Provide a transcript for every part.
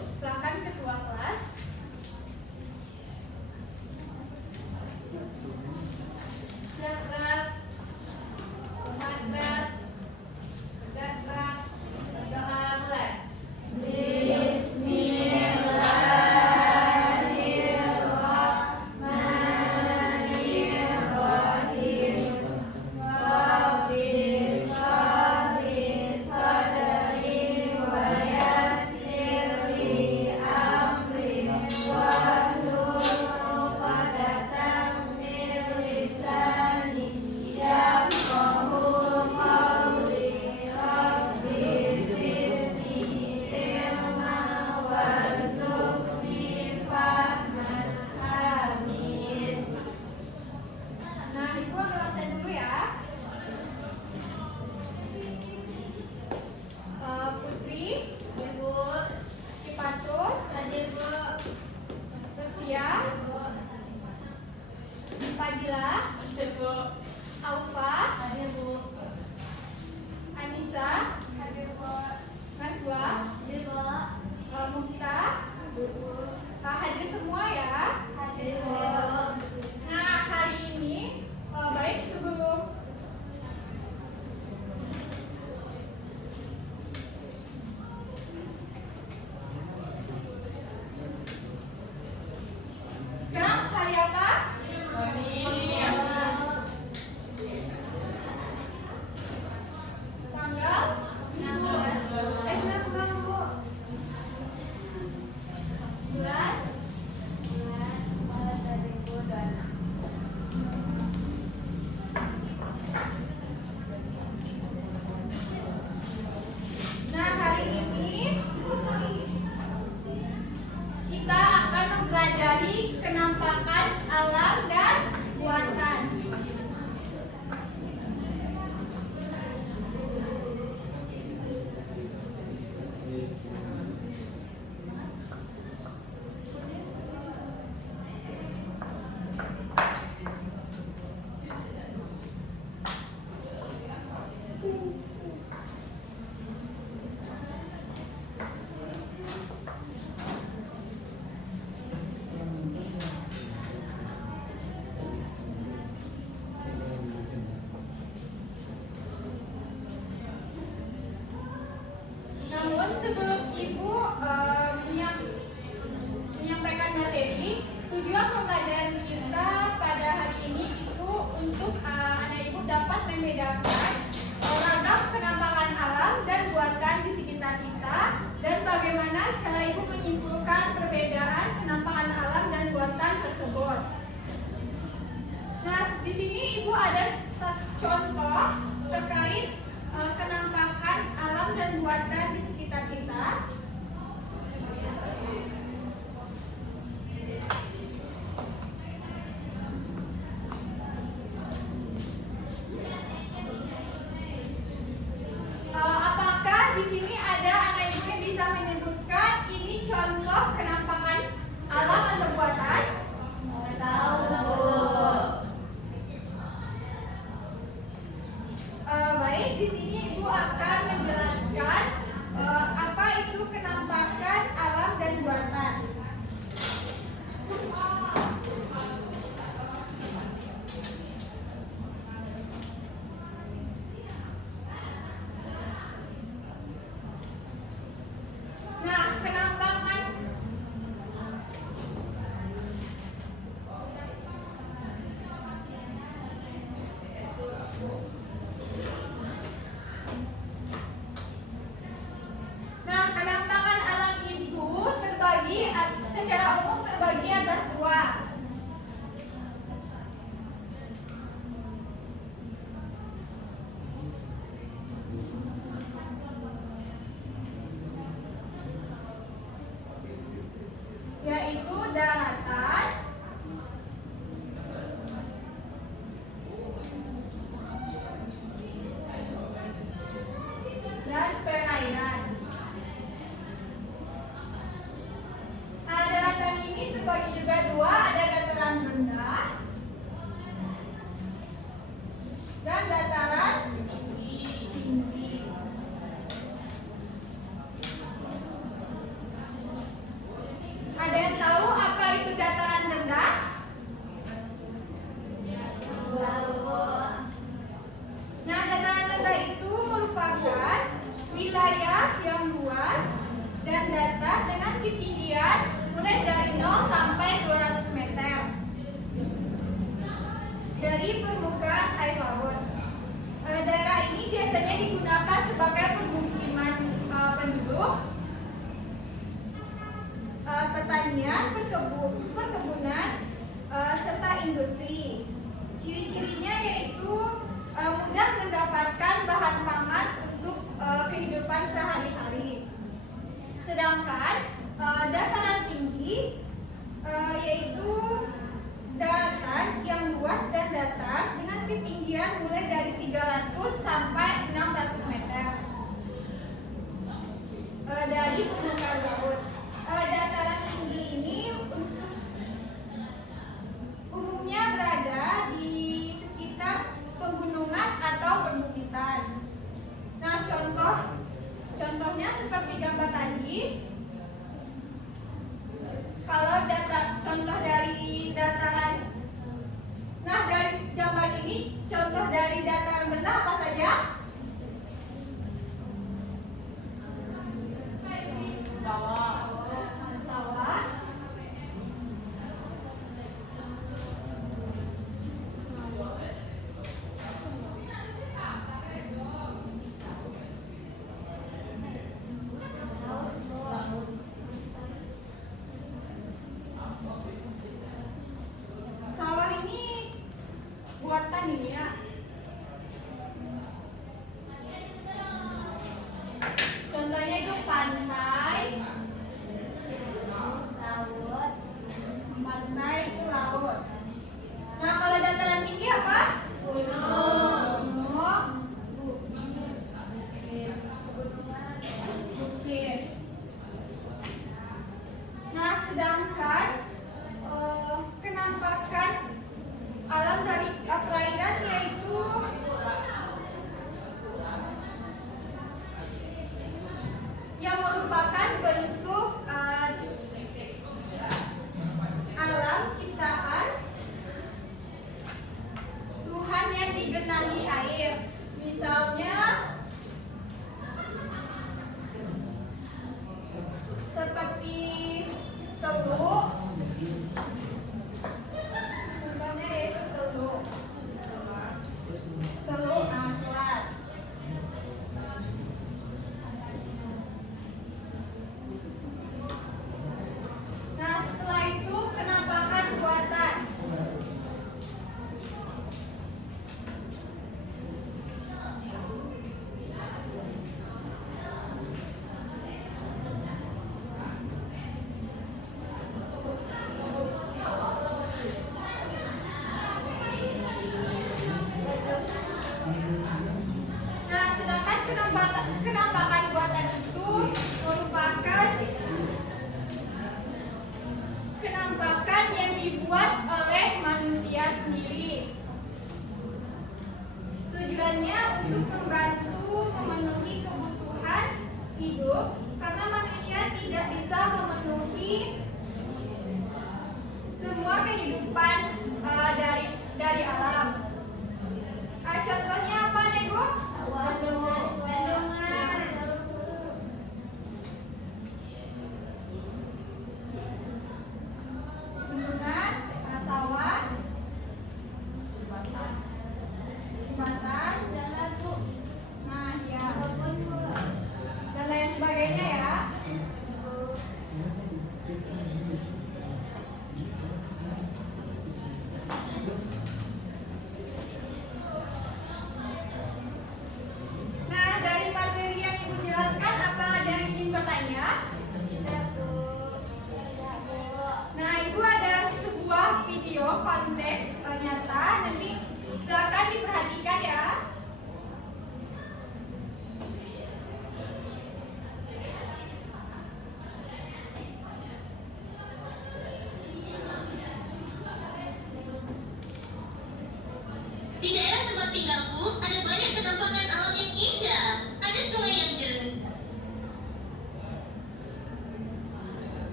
silakan ketua kelas. Serat, madrat, gatrat, berdoa mulai. Fadila, Aufa, Anissa, Naswa, Mukta, hadir semua ya. Nah, hari ini baik sebelum sekarang hari apa? Tanggal 16. Bulan Nah, hari ini kita akan mempelajari kenampakan alam dan buatan. Namun sebelum Ibu menyampaikan materi, tujuan pembelajaran kita pada hari ini itu untuk anak Ibu dapat membedakan ragam penampakan alam dan buatan di sekitar kita dan bagaimana cara Ibu menyimpulkan perbedaan penampakan alam dan buatan tersebut. Nah, di sini Ibu ada contoh terkait kenampakan alam dan buatan di sekitar kita. Apakah di sini ada anak Ibu yang bisa menyebutkan ini contoh kenampakan alam atau buatan? Tahu. Baik, di sini Ibu akan menjelaskan apa itu kenampakan alam dan buatan. Nah, kenampakan alam itu secara umum terbagi atas dua. Yaitu daratan, dan perairan. Daratan ini terbagi juga dua, ada dataran rendah dan dataran tinggi. wilayah yang luas dan datar dengan ketinggian mulai dari 0 sampai 200 meter dari permukaan air laut. Daerah ini biasanya digunakan sebagai permukiman penduduk, pertanian, perkebunan, serta industri. Ciri-cirinya yaitu mudah mendapatkan bahan pangan untuk kehidupan sehari-hari. Sedangkan dataran tinggi yaitu daratan yang luas dan datar dengan ketinggian mulai dari 300 sampai 600 meter dari permukaan laut. Dataran tinggi ini umumnya berada di sekitar pegunungan atau perbukitan. Nah, contohnya seperti gambar tadi. Kalau contoh dari dataran, nah dari gambar ini contoh dari dataran rendah apa saja? Sawah. Sawah ini buatan ini ya. Contohnya itu pantai, laut. Pantai itu laut. Nah, kalau dataran tinggi apa? Gunung. Bukit. Nah, sedangkan penampakan alam dari perairan yaitu yang merupakan bentuk alam ciptaan Tuhan yang digenangi air. Misalnya seperti teluk. Contohnya yaitu teluk selat. Nah, setelah itu penampakan buatan. Nah, sedangkan penampakan buatan itu merupakan penampakan yang dibuat oleh manusia sendiri. Tujuannya untuk membantu memenuhi kebutuhan hidup karena manusia tidak bisa memenuhi semua kehidupan dari alam. Contohnya apa, Nego? Bendungan, sawah, jembatan, jalan, Bu. Nah, ya. Dan lain sebagainya ya.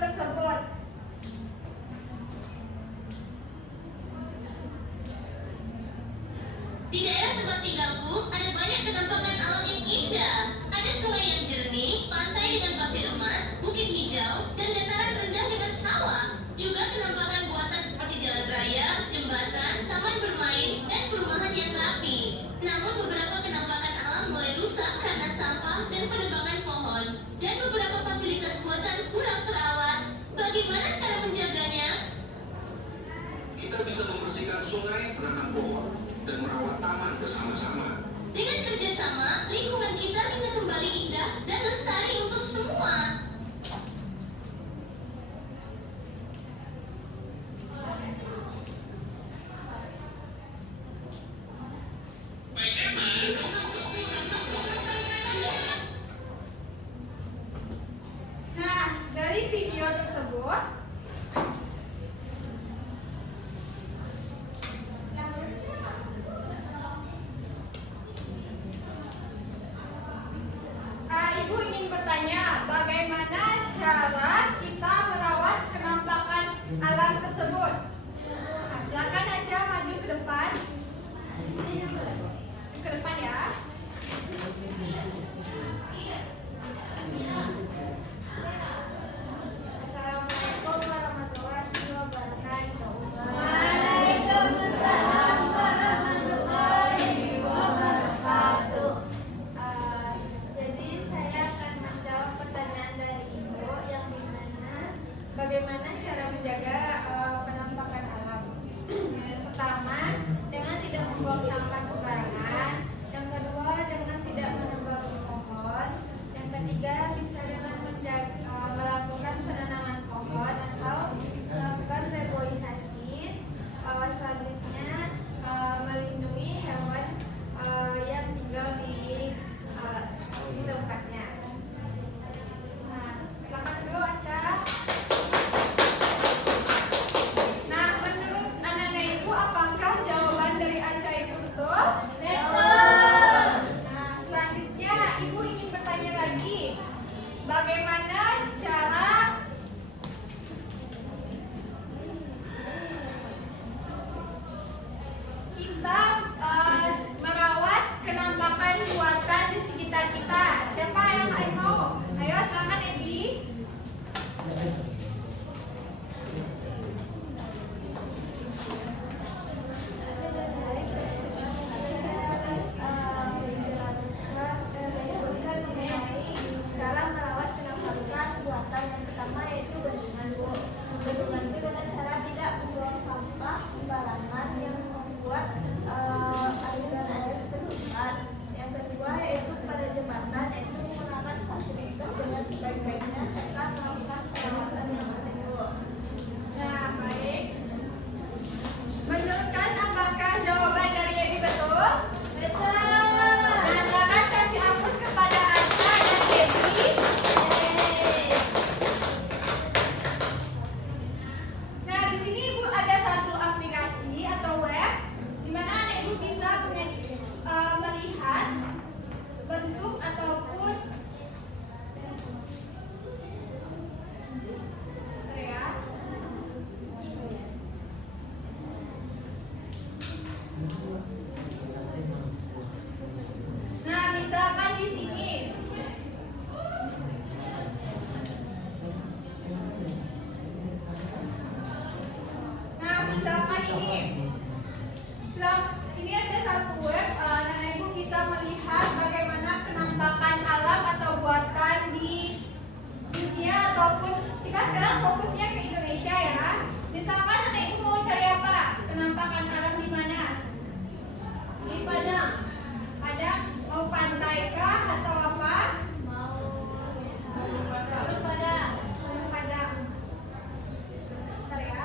tersebut. Di daerah tempat tinggalku ada banyak penampakan alam yang indah. Ada sungai yang jernih, pantai dengan pasir emas, bukit hijau, dan dataran rendah dengan sawah. Juga penampakan buatan seperti jalan raya, jembatan, taman bermain, dan perumahan yang rapi. Namun beberapa penampakan alam mulai rusak karena sampah dan penebangan pohon. Dan beberapa fasilitas buatan kurang terawat. Bagaimana cara menjaganya? Kita bisa membersihkan sungai, menanam pohon, dan merawat taman bersama-sama. Dengan kerjasama, lingkungan kita bisa kembali indah dan lestari untuk semua. Nah, dari video tersebut Ibu ingin bertanya, bagaimana cara kita merawat penampakan alam tersebut? Silakan aja maju ke depan. Ke depan ya. Assalamualaikum warahmatullahi wabarakatuh. Waalaikumsalam warahmatullahi wabarakatuh. Jadi saya akan menjawab pertanyaan dari Ibu yang dimana bagaimana cara menjaga penampakan alam. Yang pertama, dengan tidak membuang sampah sembarangan. Yang kedua, dengan tidak menebang pohon. Yang ketiga, bisa dengan melakukan penanaman pohon atau melakukan reboisasi. Selanjutnya, melindungi hewan yang tinggal di tempatnya. Nah, silakan dulu Aca. Nah, menurut anak-anak Ibu, apakah jawaban dari Aca itu betul? Betul. Nah, selanjutnya Ibu ingin bertanya lagi, bagaimana cara kita merawat penampakan buatan di sekitar kita? Siapa yang mau? Ayo, silakan Ebi. Cara merawat penampakan buatan yang pertama yaitu bendungan, Bu. Bendungan itu dengan cara tidak membuang sampah sembarangan yang membuat aliran air tersumbat. Yang kedua yaitu pada jembatan, yaitu menggunakan fasilitas dengan sebaik-baiknya serta melakukan perawatan yang penting, Bu. Nah, baik. Menurut kalian apakah jawaban dari Ebi betul? Betul. Nah, silakan kasih hapus kepada Aca dan Ebi. Nah, di sini Ibu ada satu aplikasi atau web di mana anak Ibu bisa melihat bentuk ataupun ya. Nah, misalkan di sini. Nah, misalkan ini ada satu web, Nana Ibu bisa melihat bagaimana penampakan alam atau buatan di dunia ataupun kita sekarang fokusnya ke Indonesia ya. Misalkan Nana Ibu mau cari apa? Penampakan alam di mana? Di Padang. Padang mau pantai kah atau apa? Mau Padang. Padang. Bentar ya.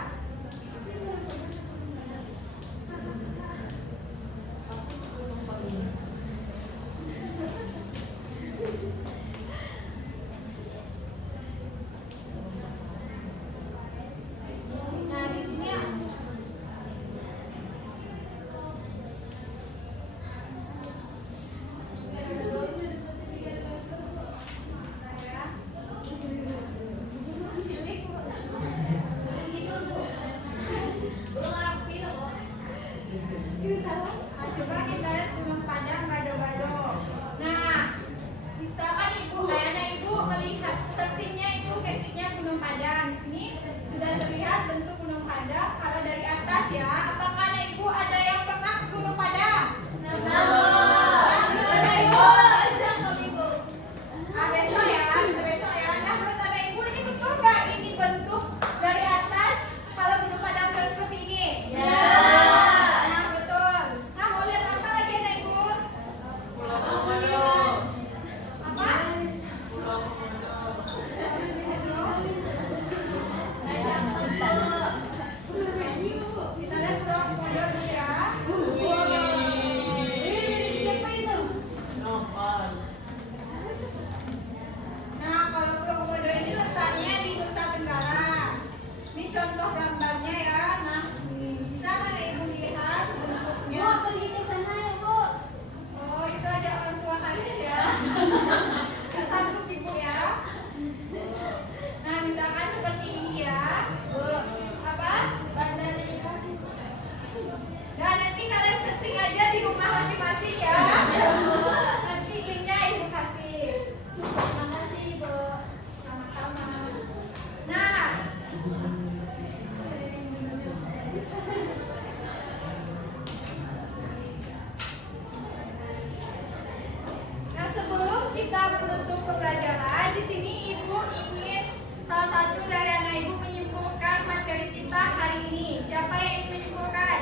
salah satu dari anak ibu menyimpulkan materi kita hari ini. Siapa yang ingin menyimpulkan?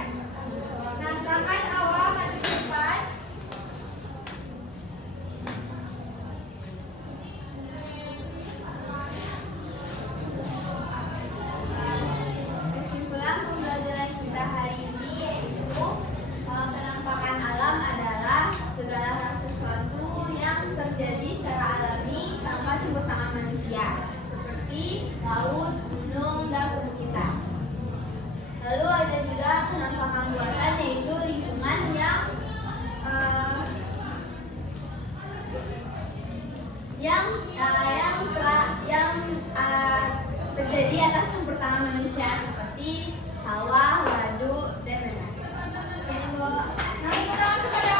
Nah, silakan awal maju ke depan. Kesimpulan pembelajaran kita hari ini yaitu penampakan alam adalah segala sesuatu yang terjadi secara alami tanpa campur tangan manusia, seperti laut, gunung, dan perbukitan. Lalu ada juga penampakan buatan yaitu lingkungan yang terjadi atas campur tangan manusia seperti sawah, waduk, dan lain-lain. Nah, kita langsung pada